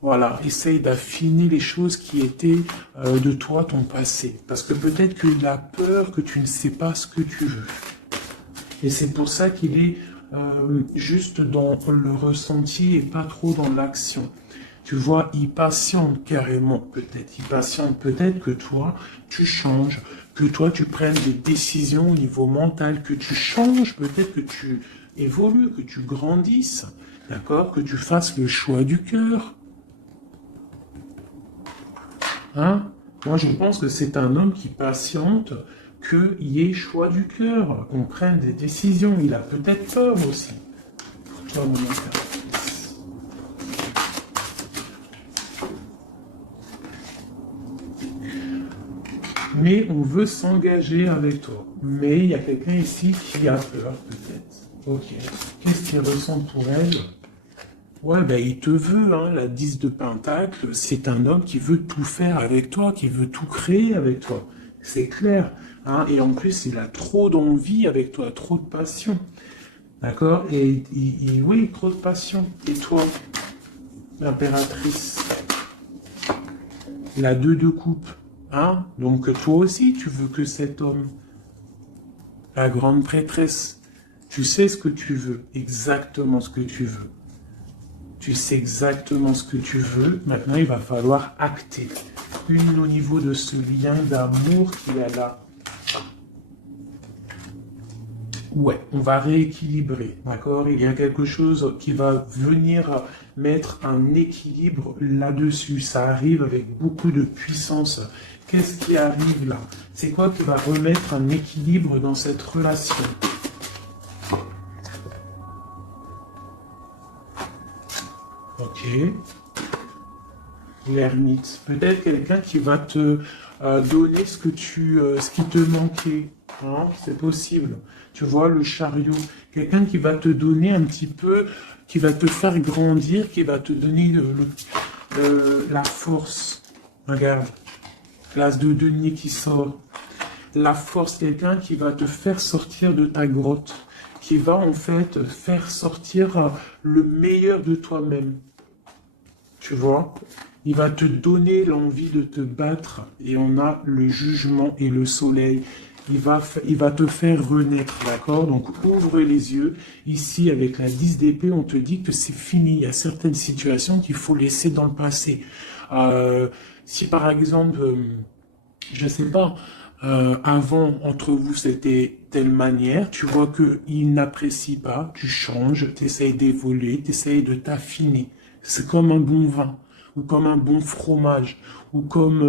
Voilà, essaye d'affiner les choses qui étaient de toi, ton passé. Parce que peut-être qu'il a peur que tu ne sais pas ce que tu veux. Et c'est pour ça qu'il est juste dans le ressenti et pas trop dans l'action. Tu vois, il patiente carrément peut-être. Il patiente peut-être que toi, tu changes, que toi, tu prennes des décisions au niveau mental, que tu changes, peut-être que tu évolues, que tu grandisses, d'accord? Que tu fasses le choix du cœur. Hein? Moi, je pense que c'est un homme qui patiente qu'il y ait choix du cœur, qu'on prenne des décisions. Il a peut-être peur aussi. Toi, mon impératrice. Mais on veut s'engager avec toi. Mais il y a quelqu'un ici qui a peur, peut-être. Ok. Qu'est-ce qu'il ressent pour elle? Ouais, ben il te veut, hein, la 10 de Pentacle, c'est un homme qui veut tout faire avec toi, qui veut tout créer avec toi. C'est clair, hein, et en plus, il a trop d'envie avec toi, trop de passion. D'accord? Et oui, trop de passion. Et toi, l'impératrice, la 2 de coupe, hein? Donc toi aussi, tu veux que cet homme, la grande prêtresse, tu sais ce que tu veux, exactement ce que tu veux. Tu sais exactement ce que tu veux. Maintenant, il va falloir acter. Une au niveau de ce lien d'amour qu'il a là. Ouais, on va rééquilibrer, d'accord? Il y a quelque chose qui va venir mettre un équilibre là-dessus. Ça arrive avec beaucoup de puissance. Qu'est-ce qui arrive là? C'est quoi qui va remettre un équilibre dans cette relation? Ok. L'ermite. Peut-être quelqu'un qui va te donner ce qui te manquait. Hein, c'est possible. Tu vois, le chariot. Quelqu'un qui va te donner un petit peu, qui va te faire grandir, qui va te donner la force. Regarde. L'as de denier qui sort. La force, quelqu'un qui va te faire sortir de ta grotte. Qui va en fait faire sortir le meilleur de toi-même. tu vois. Il va te donner l'envie de te battre et on a le jugement et le soleil. Il va te faire renaître, d'accord? Donc ouvre les yeux. Ici, avec la 10 d'épée, on te dit que c'est fini. Il y a certaines situations qu'il faut laisser dans le passé. Si par exemple, je sais pas, avant, entre vous, c'était telle manière, tu vois qu'il n'apprécie pas, tu changes, tu essayes d'évoluer, tu essayes de t'affiner. C'est comme un bon vin, ou comme un bon fromage, ou comme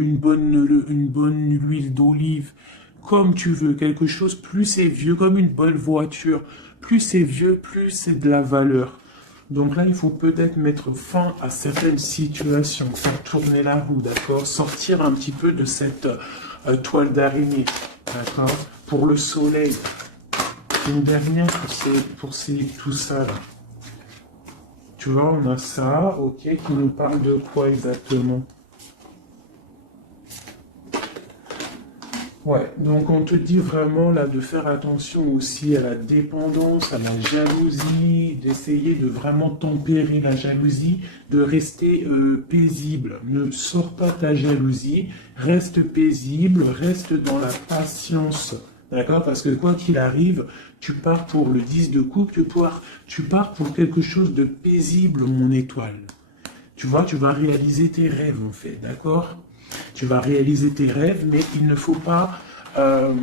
une bonne huile d'olive, comme tu veux, quelque chose, plus c'est vieux, comme une bonne voiture, plus c'est vieux, plus c'est de la valeur. Donc là, il faut peut-être mettre fin à certaines situations, faire tourner la roue, d'accord? Sortir un petit peu de cette toile d'araignée, d'accord? Pour le soleil. Une dernière tout ça là. Tu vois, on a ça, ok, qui nous parle de quoi exactement? Ouais, donc on te dit vraiment là de faire attention aussi à la dépendance, à la jalousie, d'essayer de vraiment tempérer la jalousie, de rester paisible. Ne sors pas ta jalousie, reste paisible, reste dans la patience. D'accord? Parce que quoi qu'il arrive, tu pars pour le 10 de coupe, tu pars pour quelque chose de paisible, mon étoile. Tu vois, tu vas réaliser tes rêves en fait, d'accord? Tu vas réaliser tes rêves, mais il ne faut pas,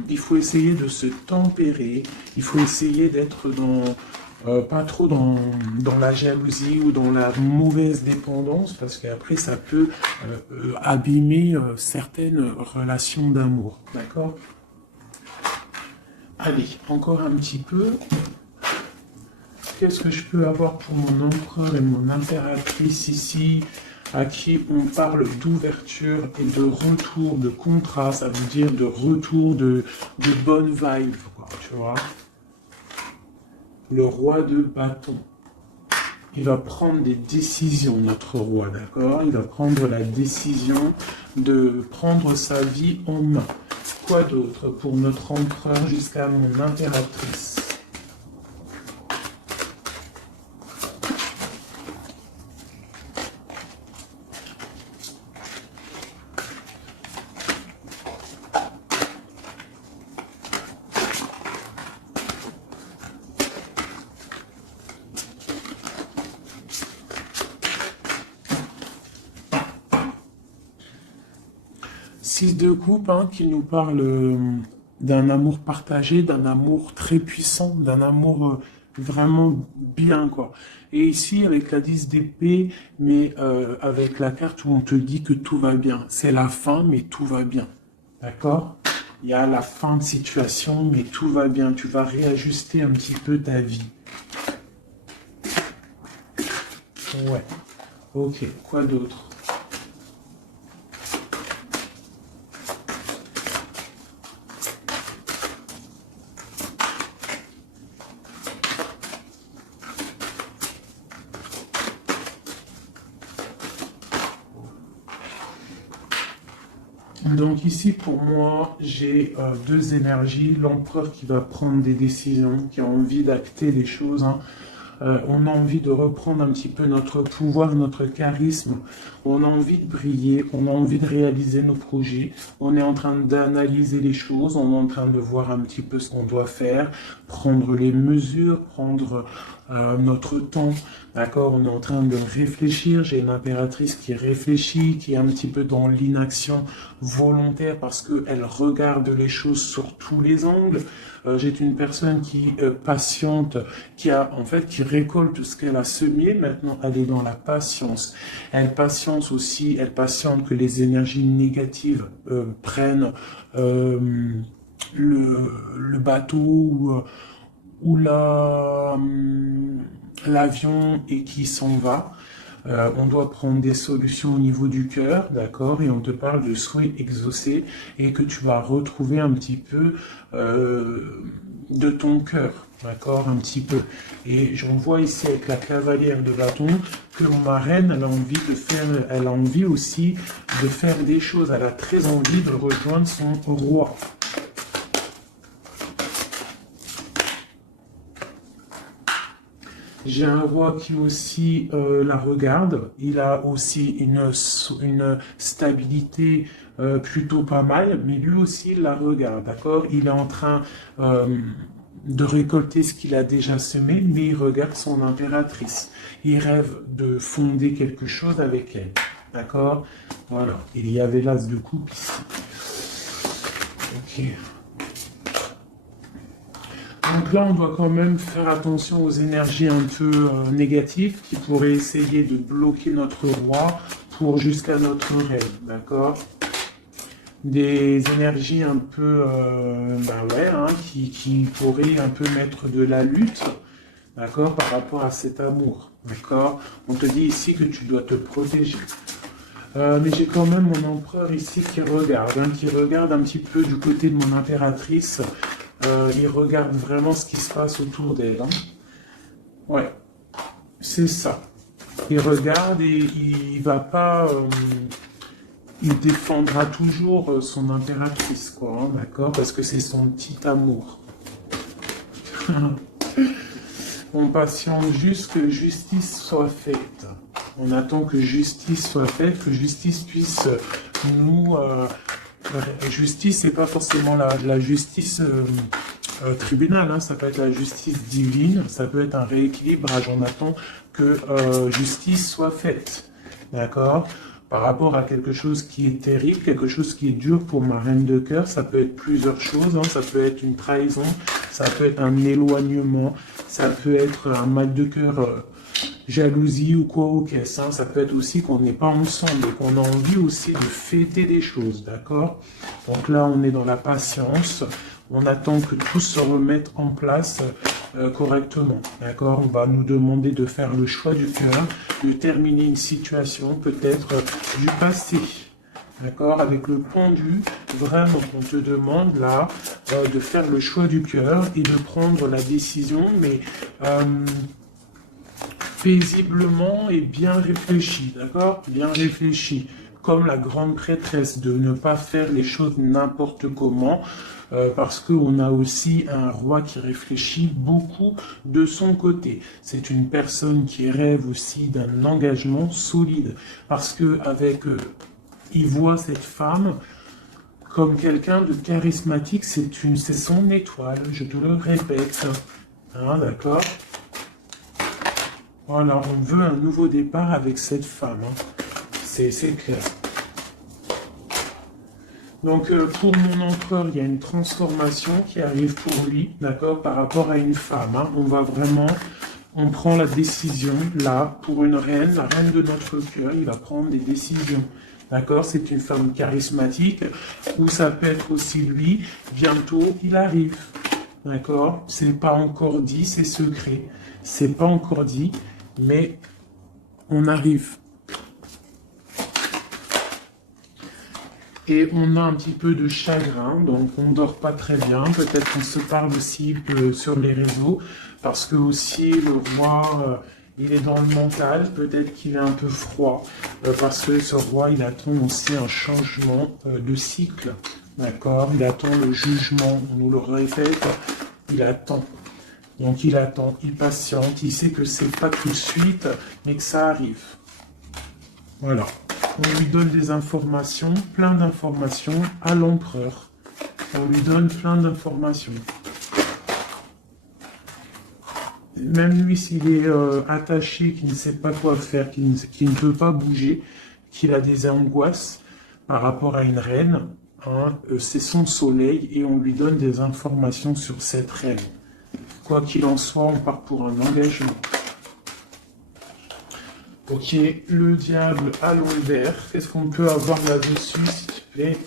il faut essayer de se tempérer, il faut essayer d'être pas trop dans la jalousie ou dans la mauvaise dépendance, parce qu'après ça peut abîmer certaines relations d'amour, d'accord? Allez, encore un petit peu. Qu'est-ce que je peux avoir pour mon empereur et mon impératrice ici, à qui on parle d'ouverture et de retour, de contrat, ça veut dire de retour de bonne vibe, quoi, tu vois. Le roi de bâton. Il va prendre des décisions, notre roi, d'accord? Il va prendre la décision de prendre sa vie en main. Quoi d'autre pour notre empereur jusqu'à mon impératrice? Six de coupe, hein, qui nous parle d'un amour partagé, d'un amour très puissant, d'un amour vraiment bien, quoi. Et ici, avec la 10 d'épée, mais avec la carte où on te dit que tout va bien. C'est la fin, mais tout va bien. D'accord? Il y a la fin de situation, mais tout va bien. Tu vas réajuster un petit peu ta vie. Ouais. Ok, quoi d'autre? Donc ici, pour moi, j'ai deux énergies. L'empereur qui va prendre des décisions, qui a envie d'acter les choses, hein. On a envie de reprendre un petit peu notre pouvoir, notre charisme. On a envie de briller, on a envie de réaliser nos projets. On est en train d'analyser les choses, on est en train de voir un petit peu ce qu'on doit faire, prendre les mesures, prendre notre temps. D'accord? On est en train de réfléchir. J'ai une impératrice qui réfléchit, qui est un petit peu dans l'inaction volontaire parce qu'elle regarde les choses sur tous les angles. J'ai une personne qui patiente, qui récolte ce qu'elle a semé. Maintenant, elle est dans la patience. Elle patiente aussi, elle patiente que les énergies négatives prennent le bateau ou l'avion et qui s'en va. On doit prendre des solutions au niveau du cœur, d'accord? Et on te parle de souhaits exaucés et que tu vas retrouver un petit peu de ton cœur, d'accord? Un petit peu. Et j'en vois ici avec la cavalière de bâton que ma reine, elle a envie aussi de faire des choses. Elle a très envie de rejoindre son roi. J'ai un roi qui aussi la regarde. Il a aussi une stabilité plutôt pas mal, mais lui aussi il la regarde, d'accord? Il est en train de récolter ce qu'il a déjà semé, mais il regarde son impératrice. Il rêve de fonder quelque chose avec elle, d'accord? Voilà. Il y avait l'as de coupe ici. Ok. Donc là, on doit quand même faire attention aux énergies un peu négatives qui pourraient essayer de bloquer notre roi pour jusqu'à notre reine, d'accord? Des énergies un peu, qui pourraient un peu mettre de la lutte, d'accord, par rapport à cet amour, d'accord? On te dit ici que tu dois te protéger. Mais j'ai quand même mon empereur ici qui regarde un petit peu du côté de mon impératrice. Il regarde vraiment ce qui se passe autour d'elle. Hein. Ouais, c'est ça. Il regarde et il va pas. Il défendra toujours son impératrice, quoi, hein, d'accord? Parce que c'est son petit amour. On patiente juste que justice soit faite. On attend que justice soit faite, que justice puisse nous... justice, c'est pas forcément la justice tribunal, hein, ça peut être la justice divine, ça peut être un rééquilibrage. On attend que justice soit faite, d'accord? Par rapport à quelque chose qui est terrible, quelque chose qui est dur pour ma reine de cœur, ça peut être plusieurs choses, hein, ça peut être une trahison, ça peut être un éloignement, ça peut être un mal de cœur, jalousie ou quoi, ok, ça peut être aussi qu'on n'est pas ensemble et qu'on a envie aussi de fêter des choses, d'accord? Donc là, on est dans la patience, on attend que tout se remette en place correctement, d'accord? On va nous demander de faire le choix du cœur, de terminer une situation peut-être du passé, d'accord? Avec le pendu, vraiment, on te demande là de faire le choix du cœur et de prendre la décision, mais paisiblement et bien réfléchi, d'accord? Bien réfléchi, comme la grande prêtresse, de ne pas faire les choses n'importe comment, parce qu'on a aussi un roi qui réfléchit beaucoup de son côté. C'est une personne qui rêve aussi d'un engagement solide, parce que avec il voit cette femme comme quelqu'un de charismatique, c'est son étoile, je te le répète, hein, d'accord? Voilà, on veut un nouveau départ avec cette femme, hein. C'est clair. Donc pour mon empereur, il y a une transformation qui arrive pour lui, d'accord, par rapport à une femme, hein. On prend la décision, là, pour une reine, la reine de notre cœur, il va prendre des décisions. D'accord, c'est une femme charismatique, ou ça peut être aussi lui, bientôt il arrive. D'accord, c'est pas encore dit, c'est secret. C'est pas encore dit, mais on arrive. Et on a un petit peu de chagrin, donc on dort pas très bien. Peut-être qu'on se parle aussi sur les réseaux, parce que aussi le roi, il est dans le mental. Peut-être qu'il est un peu froid, parce que ce roi, il attend aussi un changement de cycle. D'accord? Il attend le jugement. On nous le répète, il attend. Donc il attend, il patiente, il sait que c'est pas tout de suite, mais que ça arrive. Voilà. On lui donne des informations, plein d'informations à l'empereur. On lui donne plein d'informations. Même lui, s'il est attaché, qu'il ne sait pas quoi faire, qu'il ne peut pas bouger, qu'il a des angoisses par rapport à une reine, hein, c'est son soleil et on lui donne des informations sur cette reine. Quoi qu'il en soit, on part pour un engagement. Ok, le diable à l'envers. Qu'est-ce qu'on peut avoir là-dessus, s'il te plaît?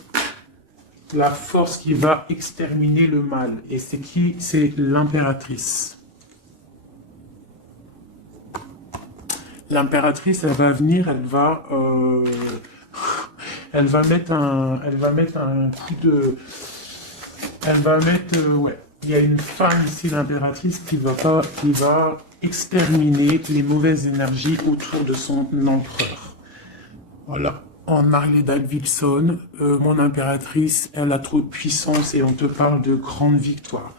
La force qui va exterminer le mal. Et c'est qui? C'est l'impératrice. L'impératrice, elle va venir, elle va mettre un coup de, ouais. Il y a une femme ici, l'impératrice, qui va exterminer les mauvaises énergies autour de son empereur. Voilà. En Harley Davidson, mon impératrice, elle a trop de puissance et on te parle de grande victoire.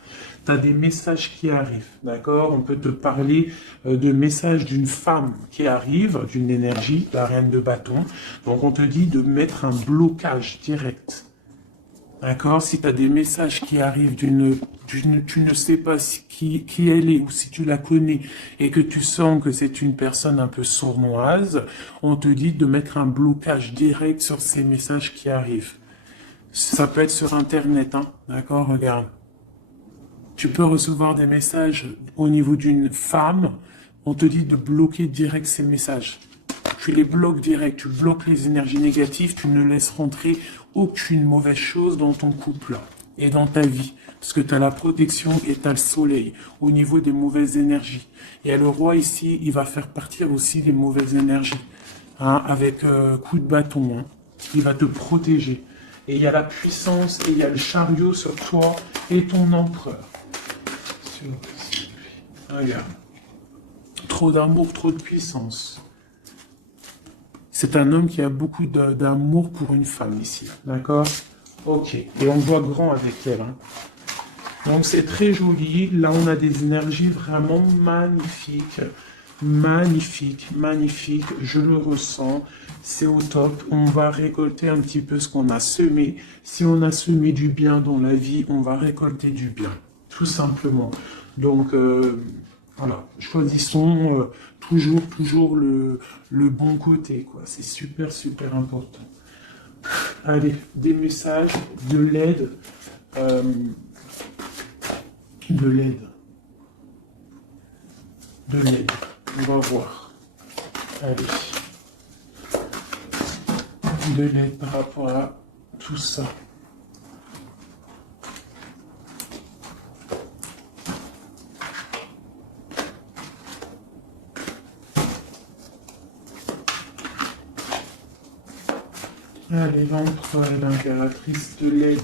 tu as des messages qui arrivent, d'accord? On peut te parler de messages d'une femme qui arrive, d'une énergie, la reine de bâton. Donc on te dit de mettre un blocage direct. D'accord? Si tu as des messages qui arrivent tu ne sais pas qui elle est ou si tu la connais et que tu sens que c'est une personne un peu sournoise, on te dit de mettre un blocage direct sur ces messages qui arrivent. Ça peut être sur Internet, hein? D'accord? Regarde. Tu peux recevoir des messages au niveau d'une femme, on te dit de bloquer direct ces messages. Tu les bloques direct, tu bloques les énergies négatives, tu ne laisses rentrer aucune mauvaise chose dans ton couple et dans ta vie. Parce que tu as la protection et tu as le soleil au niveau des mauvaises énergies. Et le roi ici, il va faire partir aussi les mauvaises énergies. Hein, avec coup de bâton. Hein. Il va te protéger. Et il y a la puissance et il y a le chariot sur toi et ton empereur. Regarde. Trop d'amour, trop de puissance. C'est un homme qui a beaucoup d'amour pour une femme ici, d'accord? Ok, et on voit grand avec elle. Hein. Donc c'est très joli. Là, on a des énergies vraiment magnifiques. Magnifique, magnifique. Je le ressens. C'est au top. On va récolter un petit peu ce qu'on a semé. Si on a semé du bien dans la vie, on va récolter du bien. Tout simplement. Donc, voilà. Choisissons toujours le bon côté, quoi. C'est super, super important. Allez, des messages, de l'aide. De l'aide. De l'aide. On va voir. Allez. De l'aide par rapport à tout ça. Allez, l'empereur et l'impératrice de l'aide.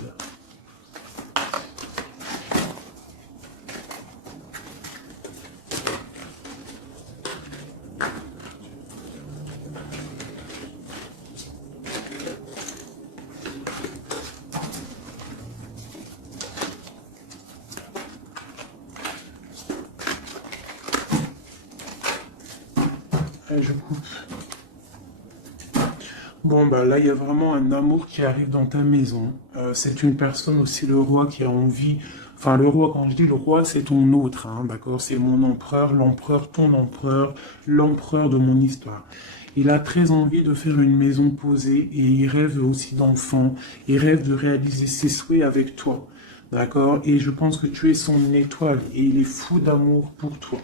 Allez, je coupe. Bon, bah là, il y a vraiment un amour qui arrive dans ta maison. C'est une personne aussi, le roi, qui a envie... Enfin, le roi, quand je dis le roi, c'est ton autre, hein, d'accord? C'est mon empereur, ton empereur, l'empereur de mon histoire. Il a très envie de faire une maison posée et il rêve aussi d'enfants. Il rêve de réaliser ses souhaits avec toi, d'accord? Et je pense que tu es son étoile et il est fou d'amour pour toi.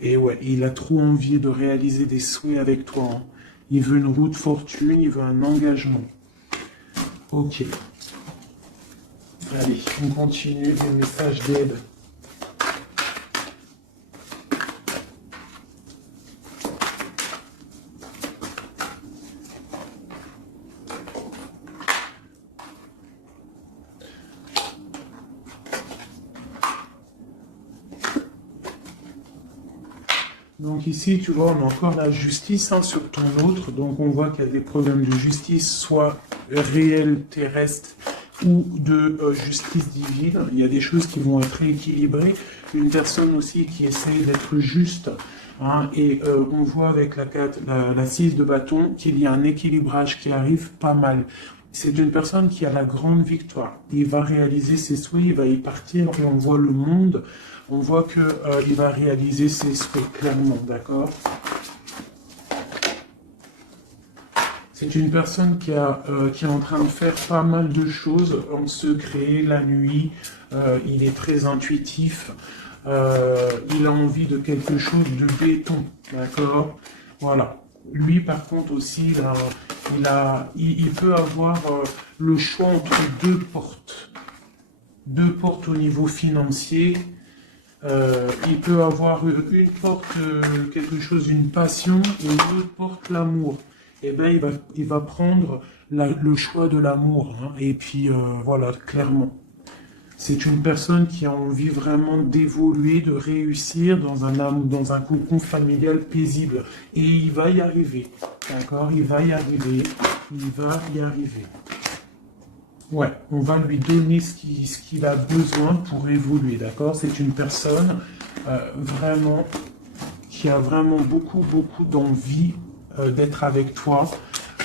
Et ouais, il a trop envie de réaliser des souhaits avec toi, hein. Il veut une roue de fortune, il veut un engagement. Ok. Allez, on continue les messages d'aide. Donc ici, tu vois, on a encore la justice hein, sur ton autre. Donc on voit qu'il y a des problèmes de justice, soit réels, terrestres, ou de justice divine. Il y a des choses qui vont être rééquilibrées. Une personne aussi qui essaye d'être juste. Hein, et on voit avec la 6 de bâton qu'il y a un équilibrage qui arrive pas mal. C'est une personne qui a la grande victoire. Il va réaliser ses souhaits, il va y partir et on voit le monde. On voit qu'il va réaliser ses souhaits clairement, d'accord? C'est une personne qui est en train de faire pas mal de choses en secret, la nuit. Il est très intuitif. Il a envie de quelque chose de béton, d'accord? Voilà. Lui, par contre, aussi, il peut avoir le choix entre deux portes. Deux portes au niveau financier. Il peut avoir une porte, quelque chose, une passion, et une autre porte, l'amour. Eh bien, il va prendre le choix de l'amour. Hein, et puis, voilà, clairement. C'est une personne qui a envie vraiment d'évoluer, de réussir dans un cocon familial paisible. Et il va y arriver. D'accord? Il va y arriver. Il va y arriver. Ouais, on va lui donner ce qu'il a besoin pour évoluer, d'accord? C'est une personne vraiment qui a vraiment beaucoup d'envie d'être avec toi.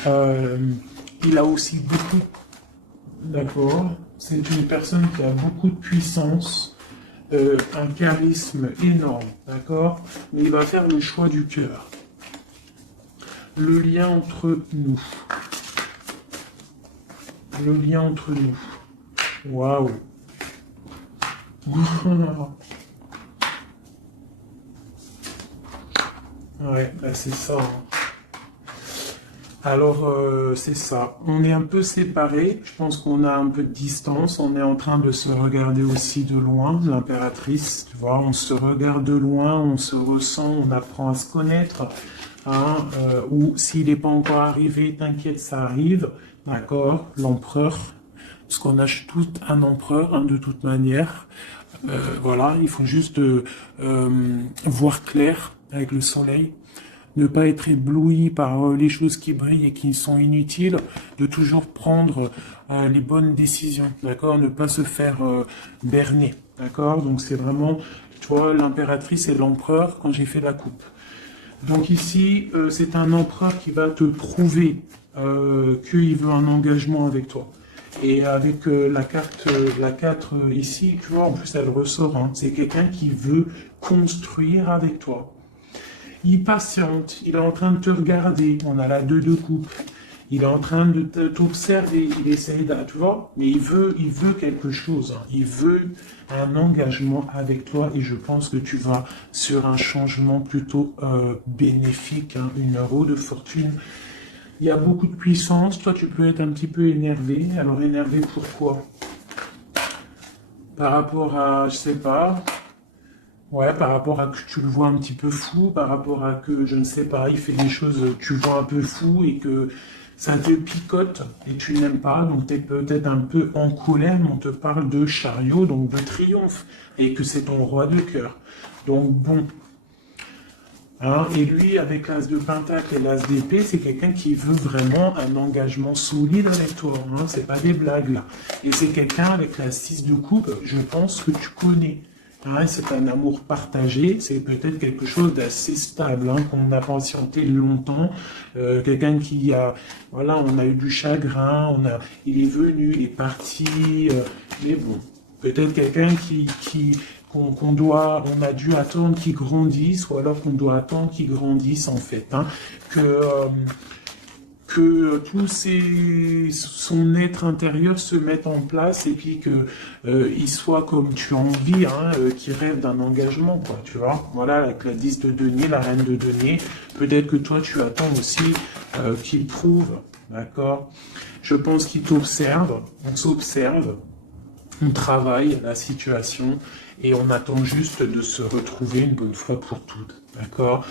Euh, il a aussi beaucoup, d'accord? C'est une personne qui a beaucoup de puissance, un charisme énorme, d'accord? Mais il va faire le choix du cœur. Le lien entre nous. Le lien entre nous. Waouh. Ouais, bah c'est ça, hein. Alors, c'est ça. On est un peu séparés. Je pense qu'on a un peu de distance. On est en train de se regarder aussi de loin, l'impératrice. Tu vois, on se regarde de loin, on se ressent, on apprend à se connaître. Hein, ou s'il n'est pas encore arrivé, t'inquiète, ça arrive. D'accord? L'empereur. Parce qu'on a tout un empereur, hein, de toute manière. Voilà, il faut juste voir clair avec le soleil, ne pas être ébloui par les choses qui brillent et qui sont inutiles, de toujours prendre les bonnes décisions, d'accord, ne pas se faire berner, d'accord, donc c'est vraiment, tu vois, l'impératrice et l'empereur quand j'ai fait la coupe. Donc ici, c'est un empereur qui va te prouver qu'il veut un engagement avec toi. Et avec la 4 ici, tu vois, en plus elle ressort, hein, c'est quelqu'un qui veut construire avec toi. Il patiente, il est en train de te regarder, on a la 2 de coupe. Il est en train de t'observer, il essaye de, tu vois, mais il veut quelque chose, hein. Il veut un engagement avec toi et je pense que tu vas sur un changement plutôt bénéfique, hein, une roue de fortune. Il y a beaucoup de puissance, toi tu peux être un petit peu énervé. Alors énervé pourquoi? Par rapport à, je sais pas, ouais, par rapport à que tu le vois un petit peu fou, par rapport à que, je ne sais pas, il fait des choses, tu le vois un peu fou et que ça te picote et tu n'aimes pas, donc tu es peut-être un peu en colère, mais on te parle de chariot, donc de triomphe, et que c'est ton roi de cœur. Donc bon, hein, et lui, avec l'as de pentacle et l'as d'épée, c'est quelqu'un qui veut vraiment un engagement solide avec toi, hein, c'est pas des blagues là. Et c'est quelqu'un avec la 6 de coupe, je pense que tu connais. Hein, c'est un amour partagé, c'est peut-être quelque chose d'assez stable, hein, qu'on a patienté longtemps. Quelqu'un qui a, voilà, on a eu du chagrin, il est venu, il est parti, mais bon, peut-être quelqu'un on a dû attendre qu'il grandisse, ou alors qu'on doit attendre qu'il grandisse en fait, hein, que son être intérieur se mette en place et puis que il soit comme tu as envie, hein, qu'il rêve d'un engagement, quoi, tu vois. Voilà, avec la 10 de denier, la reine de denier, peut-être que toi tu attends aussi qu'il prouve, d'accord. Je pense qu'il t'observe, on s'observe, on travaille la situation et on attend juste de se retrouver une bonne fois pour toutes. D'accord.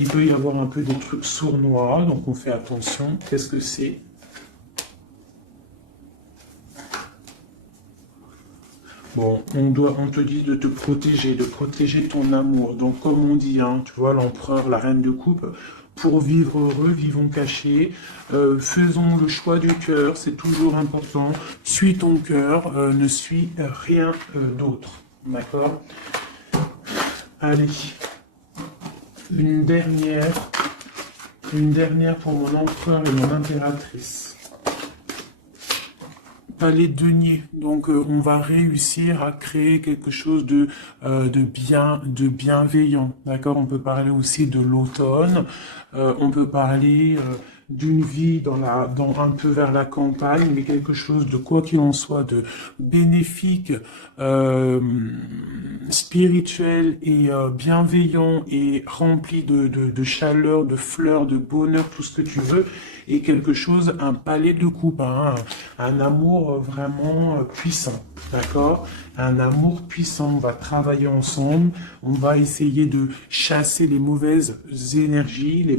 Il peut y avoir un peu des trucs sournois, donc on fait attention. Qu'est-ce que c'est? Bon, on te dit de protéger ton amour. Donc comme on dit, hein, tu vois, l'empereur, la reine de coupe, pour vivre heureux, vivons cachés, faisons le choix du cœur, c'est toujours important. Suis ton cœur, ne suis rien d'autre. D'accord? Allez, une dernière pour mon empereur et mon impératrice. Palais denier. Donc on va réussir à créer quelque chose de bienveillant. D'accord? On peut parler aussi de l'automne. On peut parler d'une vie un peu vers la campagne, mais quelque chose de quoi qu'il en soit de bénéfique, spirituel et bienveillant et rempli de chaleur, de fleurs, de bonheur, tout ce que tu veux, et quelque chose, un palais de coupe, hein, un amour vraiment puissant, d'accord? Un amour puissant, on va travailler ensemble, on va essayer de chasser les mauvaises énergies, les